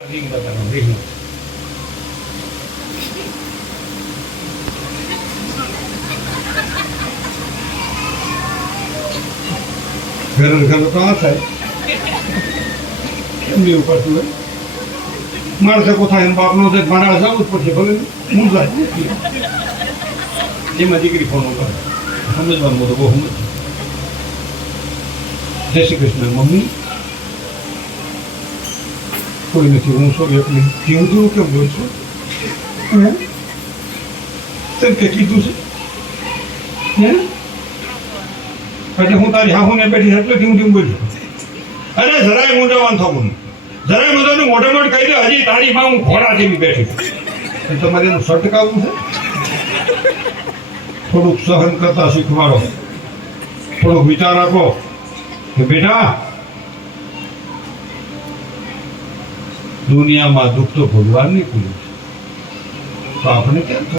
ઘર તો આ થાય એમની ઉપર તું માણસે પોતાના બાપનો છે માણસ જવું જ પડશે ભલે હું જાય એમાં દીકરી ફોન કરે સમજવાનું તો બહુ સમજ. જય શ્રી કૃષ્ણ. મમ્મી કોઈ નથી, હું શું એકલી કીધું કેમ બોલ છું તેમ કે કીધું છે એટલે હું તારી હાહુ ને બેઠી એટલે ધીમ બોલ્યો. અરે જરાય મૂંઝાવાનું થવું જરાય મજાનું મોટે મોટ કહી દે હજી તારી માં હું ઘોડા જેવી બેઠી તમારે એનું સટકાવવું છે. થોડુંક સહન કરતા શીખવાડો, થોડોક વિચાર આપો કે બેટા દુનિયામાં દુઃખ તો ભગવાનની પૂરું છે તો આપણે કેમ